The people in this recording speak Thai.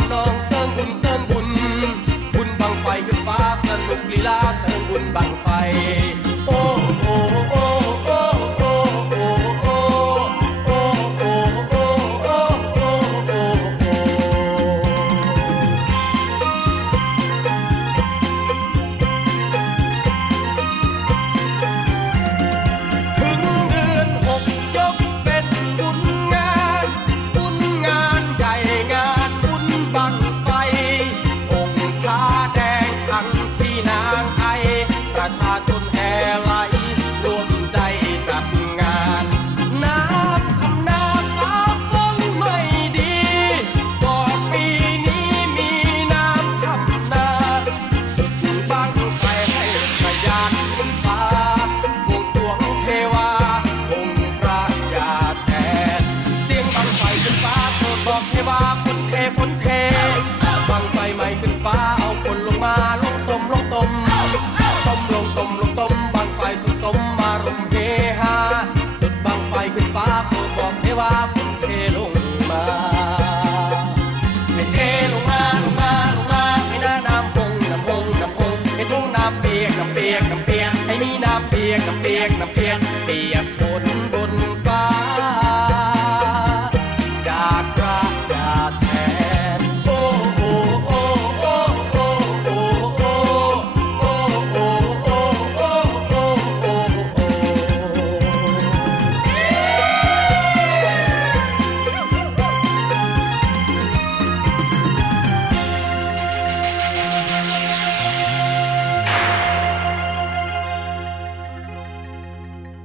no ยงน้ำเพียงเปียกฝนบ